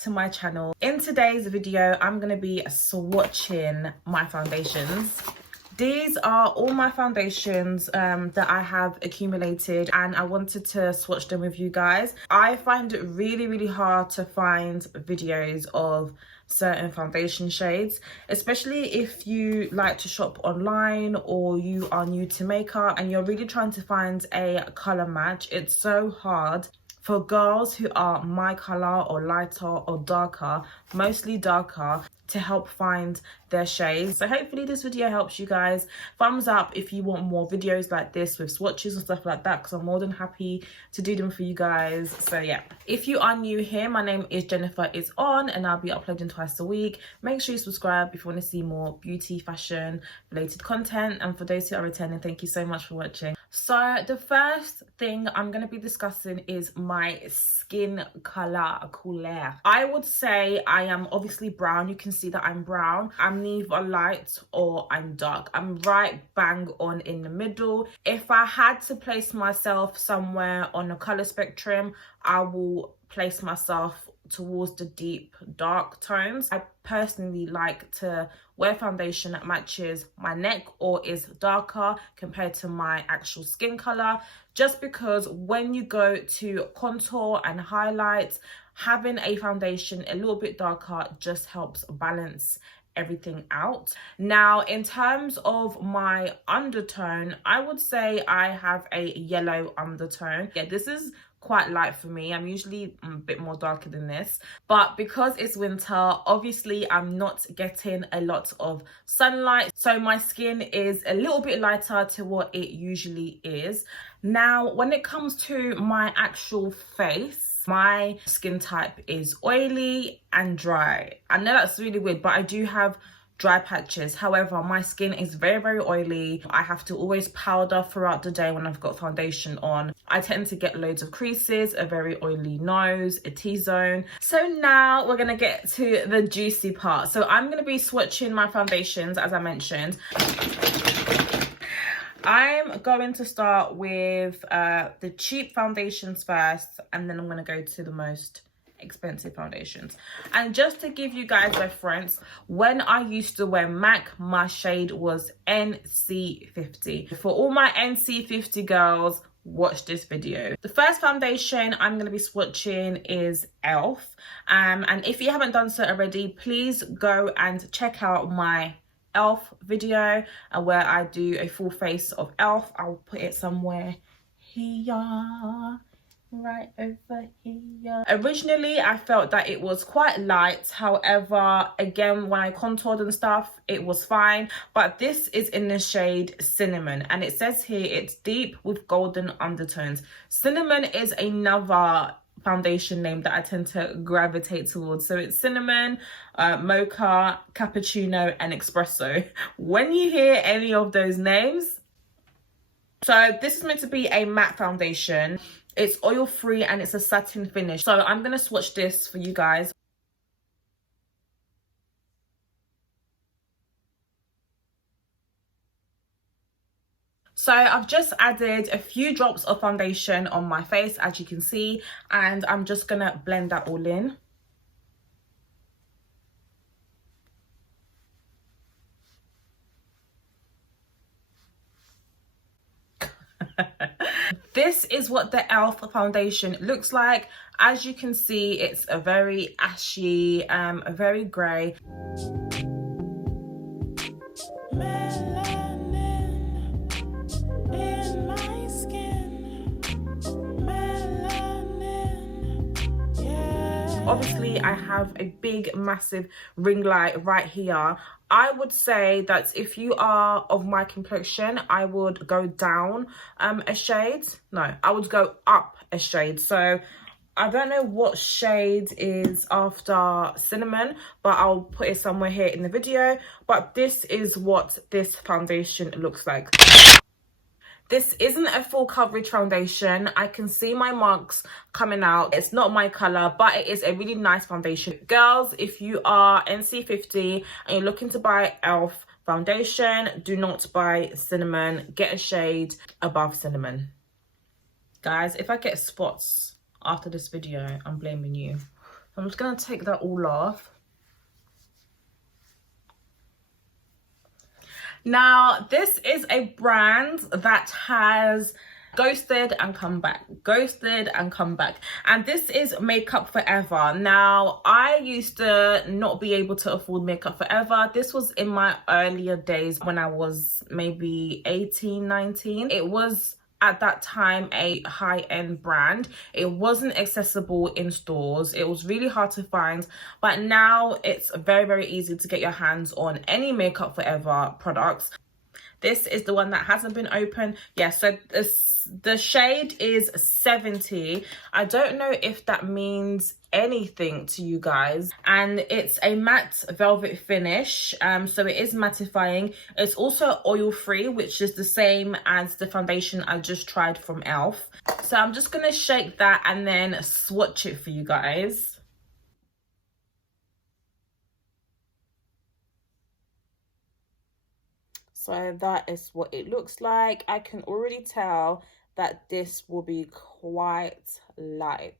to my channel. In today's video, I'm going to be swatching my foundations. These are all my foundations that I have accumulated, and I wanted to swatch them with you guys. I find it really hard to find videos of certain foundation shades, especially if you like to shop online or you are new to makeup and you're really trying to find a color match. It's so hard for girls who are my color or lighter or darker, mostly darker, to help find their shades. So hopefully this video helps you guys. Thumbs up if you want more videos like this with swatches and stuff like that, because I'm more than happy to do them for you guys. So yeah, if you are new here, my name is Jennifer is on, and I'll be uploading twice a week. Make sure you subscribe if you want to see more beauty, fashion related content, and for those who are returning, thank you so much for watching. So the first thing I'm going to be discussing is my skin color. I would say I am obviously brown. You can see that I'm brown. I'm neither light or I'm dark. I'm right bang on in the middle. If I had to place myself somewhere on a color spectrum, I will place myself towards the deep dark tones. I personally like to wear foundation that matches my neck or is darker compared to my actual skin color, just because when you go to contour and highlight, having a foundation a little bit darker just helps balance everything out. Now, in terms of my undertone, I would say I have a yellow undertone. Yeah, this is quite light for me. I'm usually a bit more darker than this, but because it's winter, obviously I'm not getting a lot of sunlight, so my skin is a little bit lighter to what it usually is. Now, when it comes to my actual face, my skin type is oily and dry. I know that's really weird, but I do have dry patches. However, my skin is very oily. I have to always powder throughout the day when I've got foundation on. I tend to get loads of creases, a very oily nose, a T-zone. So now we're gonna get to the juicy part. So I'm gonna be swatching my foundations, as I mentioned. I'm going to start with the cheap foundations first, and then I'm going to go to the most expensive foundations. And just to give you guys reference, when I used to wear MAC, my shade was NC50. For all my NC50 girls, watch this video. The first foundation I'm going to be swatching is ELF. And if you haven't done so already, please go and check out my ELF video where I do a full face of ELF. I'll put it somewhere here, right over here. Originally I felt that it was quite light, however, again, when I contoured and stuff, it was fine. But this is in the shade Cinnamon, and it says here it's deep with golden undertones. Cinnamon is another foundation name that I tend to gravitate towards. So it's cinnamon, mocha, cappuccino, and espresso. When you hear any of those names, so this is meant to be a matte foundation. It's oil free and it's a satin finish. So I'm gonna swatch this for you guys. So I've just added a few drops of foundation on my face, as you can see, and I'm just gonna blend that all in. This is what the ELF foundation looks like. As you can see, it's a very ashy, a very grey. Obviously, I have a big, massive ring light right here. I would say that if you are of my complexion, I would go down a shade. No, I would go up a shade. So I don't know what shade is after Cinnamon, but I'll put it somewhere here in the video. But this is what this foundation looks like. This isn't a full coverage foundation. I can see my marks coming out. It's not my color, but it is a really nice foundation. Girls, if you are NC50 and you're looking to buy ELF foundation, do not buy Cinnamon. Get a shade above Cinnamon. Guys, if I get spots after this video, I'm blaming you. I'm just going to take that all off. Now, this is a brand that has ghosted and come back, ghosted and come back, and this is Makeup Forever. Now, I used to not be able to afford Makeup Forever. This was in my earlier days when I was maybe 18, 19. It was at that time a high-end brand. It wasn't accessible in stores. It was really hard to find, but now it's very, very easy to get your hands on any Makeup Forever products. This is the one that hasn't been opened. Yeah, so the shade is 70. I don't know if that means anything to you guys. And it's a matte velvet finish. So it is mattifying. It's also oil-free, which is the same as the foundation I just tried from e.l.f. So I'm just going to shake that and then swatch it for you guys. So that is what it looks like. I can already tell that this will be quite light.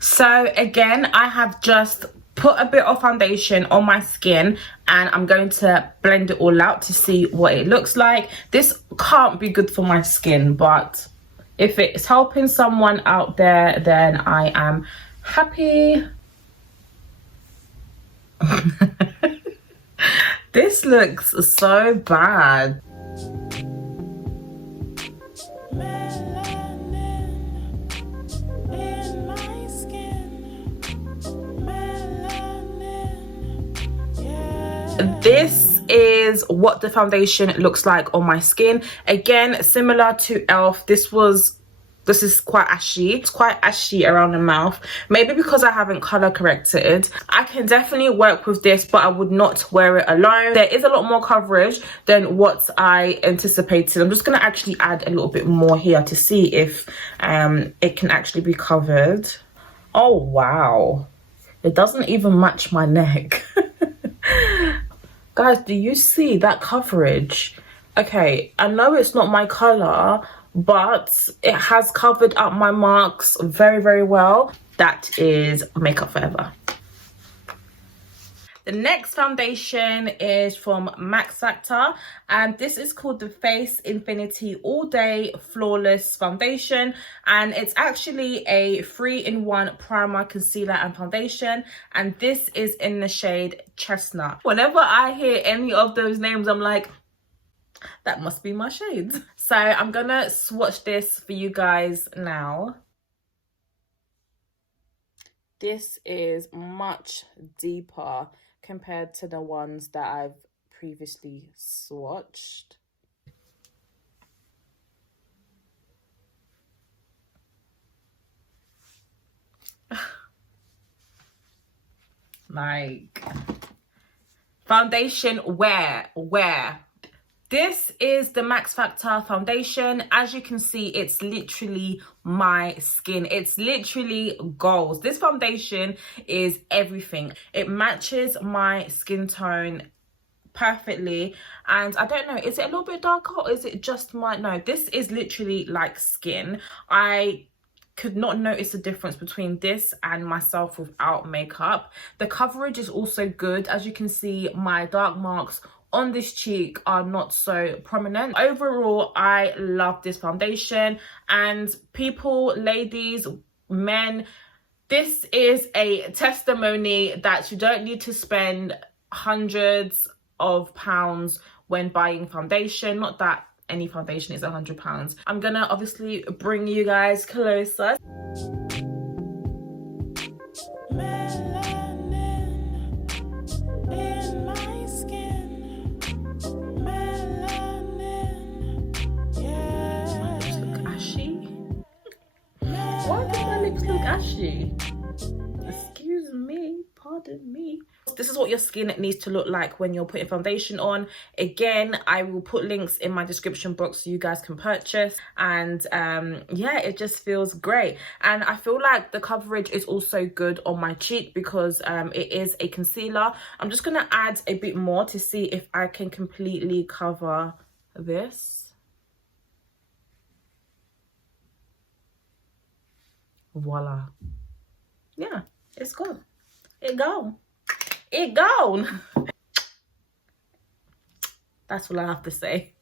So again, I have just put a bit of foundation on my skin and I'm going to blend it all out to see what it looks like. This can't be good for my skin, but if it's helping someone out there, then I am happy. This looks so bad. This is what the foundation looks like on my skin. Again, similar to e.l.f. This is quite ashy. It's quite ashy around the mouth. Maybe because I haven't color corrected. I can definitely work with this, but I would not wear it alone. There is a lot more coverage than what I anticipated. I'm just going to actually add a little bit more here to see if it can actually be covered. Oh, wow. It doesn't even match my neck. Guys, do you see that coverage? Okay, I know it's not my color, but it has covered up my marks very, very well. That is Makeup Forever. The next foundation is from Max Factor, and this is called the Face Infinity All Day Flawless Foundation, and it's actually a 3-in-1 primer, concealer and foundation, and this is in the shade Chestnut. Whenever I hear any of those names, I'm like, that must be my shades. So I'm gonna swatch this for you guys now. This is much deeper compared to the ones that I've previously swatched. Like, foundation wear. This is the Max Factor foundation. As you can see, it's literally my skin. It's literally goals. This foundation is everything. It matches my skin tone perfectly. And I don't know, is it a little bit darker or is it just my... No, this is literally like skin. I could not notice the difference between this and myself without makeup. The coverage is also good. As you can see, my dark marks on this cheek are not so prominent. Overall, I love this foundation. And people, ladies, men, this is a testimony that you don't need to spend hundreds of pounds when buying foundation. Not that any foundation is £100. I'm gonna obviously bring you guys closer. Ashy. Excuse me, pardon me. This is what your skin needs to look like when you're putting foundation on. Again, I will put links in my description box so you guys can purchase. And yeah, it just feels great. And I feel like the coverage is also good on my cheek because it is a concealer. I'm just gonna add a bit more to see if I can completely cover this. Voila. Yeah, It's gone. It gone. It gone. That's all I have to say.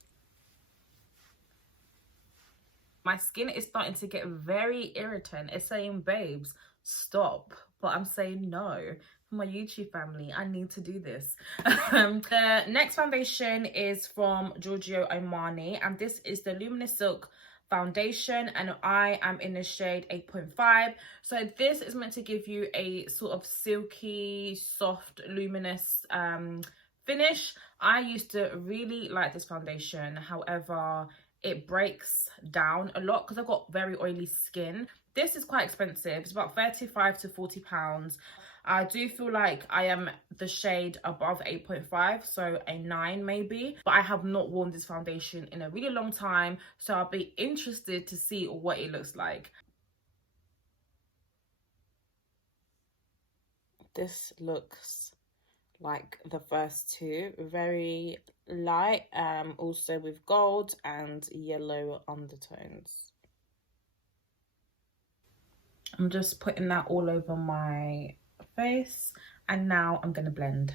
My skin is starting to get very irritant. It's saying, babes, stop. But I'm saying no. For my YouTube family, I need to do this. The next foundation is from GIORGIO Armani. And this is the Luminous Silk foundation. And I am in the shade 8.5. So this is meant to give you a sort of silky, soft, luminous finish. I used to really like this foundation. However, it breaks down a lot because I've got very oily skin. This is quite expensive. It's about 35 to 40 pounds. I do feel like I am the shade above 8.5, so a 9 maybe. But I have not worn this foundation in a really long time, so I'll be interested to see what it looks like. This looks like the first two, very light, also with gold and yellow undertones. I'm just putting that all over my face, and now I'm gonna blend.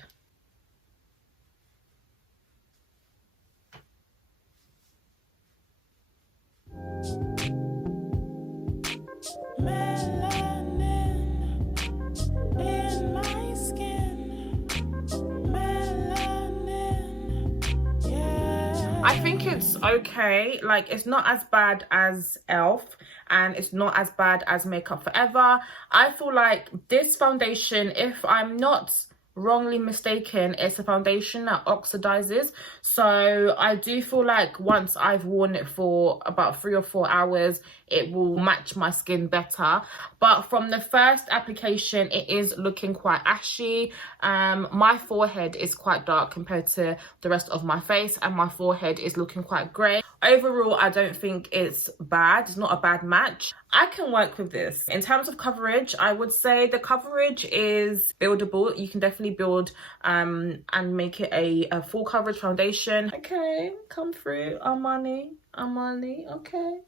I think it's okay. Like, it's not as bad as Elf, and it's not as bad as Makeup Forever. I feel like this foundation, if I'm not wrongly mistaken, it's a foundation that oxidizes. So I do feel like once I've worn it for about 3 or 4 hours, it will match my skin better. But from the first application, it is looking quite ashy. My forehead is quite dark compared to the rest of my face, and my forehead is looking quite grey. Overall, I don't think it's bad. It's not a bad match. I can work with this. In terms of coverage, I would say the coverage is buildable. You can definitely build and make it a full coverage foundation. Okay, come through, Armani, okay.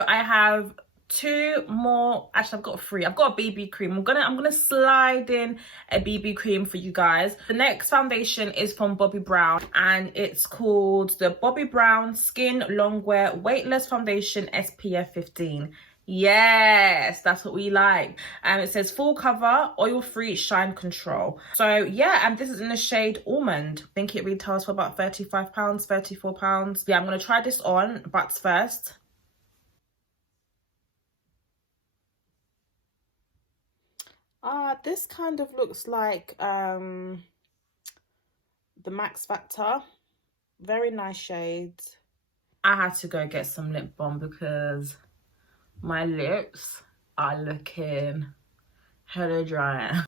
I have 2 more, actually I've got 3. I've got a BB cream. I'm gonna slide in a BB cream for you guys. The next foundation is from Bobbi Brown, and it's called the Bobbi Brown Skin Longwear Weightless Foundation SPF 15. Yes, that's what we like. It says full cover, oil free, shine control. So yeah, and this is in the shade Almond. I think it retails for about 35 pounds, 34 pounds. Yeah, I'm gonna try this on butts first. This kind of looks like the Max Factor. Very nice shades. I had to go get some lip balm because my lips are looking hella dry.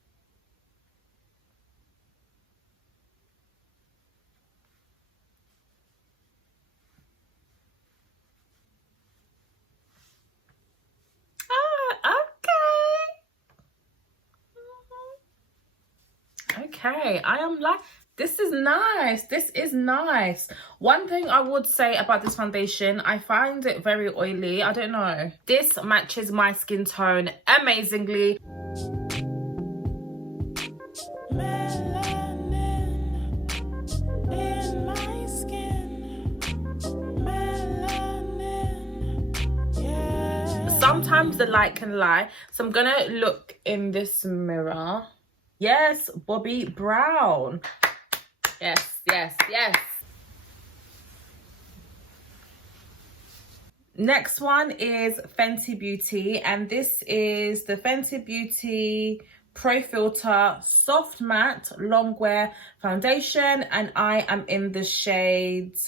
Okay, I am like, this is nice. This is nice. One thing I would say about this foundation, I find it very oily. I don't know. This matches my skin tone amazingly. Sometimes the light can lie. So I'm gonna look in this mirror. Yes, Bobbi Brown. Yes. Next one is Fenty Beauty, and this is the Fenty Beauty Pro Filter Soft Matte Longwear Foundation, and I am in the shade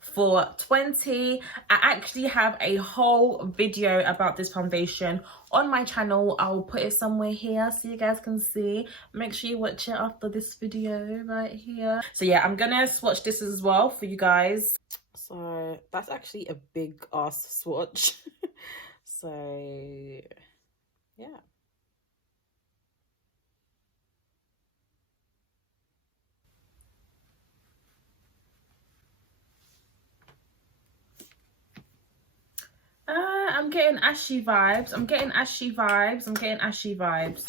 420. I actually have a whole video about this foundation on my channel. I'll put it somewhere here so you guys can see. Make sure you watch it after this video right here. So yeah, I'm gonna swatch this as well for you guys. So that's actually a big ass swatch. So yeah. I'm I'm getting ashy vibes. I'm getting ashy vibes. I'm getting ashy vibes.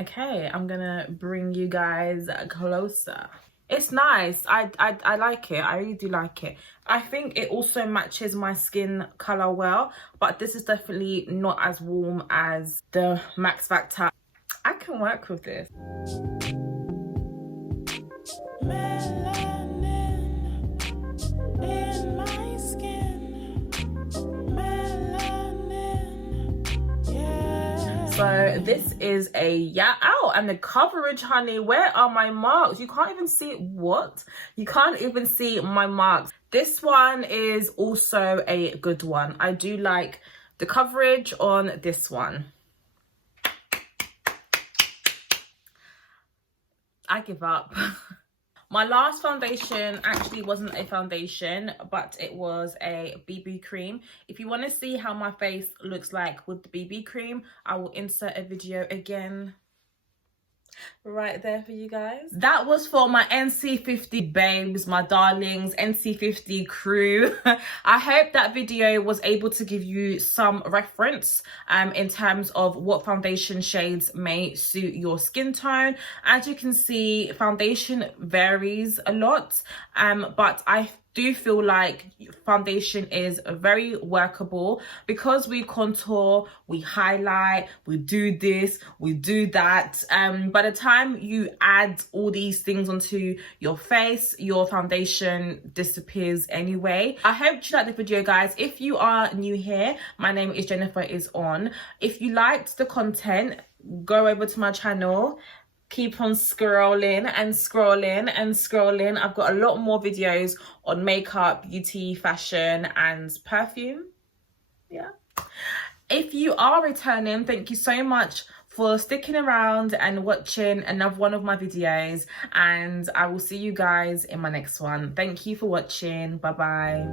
Okay, I'm gonna bring you guys closer. It's nice. I like it. I really do like it. I think it also matches my skin color well, but this is definitely not as warm as the Max Factor. I can work with this. So this is a, yeah, ow, and the coverage, honey, where are my marks? You can't even see, what? You can't even see my marks. This one is also a good one. I do like the coverage on this one. I give up. My last foundation actually wasn't a foundation, but it was a BB cream. If you want to see how my face looks like with the BB cream, I will insert a video again right there for you guys. That was for my NC50 babes, my darlings, NC50 crew. I hope that video was able to give you some reference in terms of what foundation shades may suit your skin tone. As you can see, foundation varies a lot, but I do feel like foundation is very workable because we contour, we highlight, we do this, we do that. By the time you add all these things onto your face, your foundation disappears anyway. I hope you liked the video, guys. If you are new here, my name is Jennifer is on. If you liked the content, go over to my channel. Keep on scrolling and scrolling and scrolling. I've got a lot more videos on makeup, beauty, fashion, and perfume. Yeah. If you are returning, thank you so much for sticking around and watching another one of my videos. And I will see you guys in my next one. Thank you for watching. Bye-bye.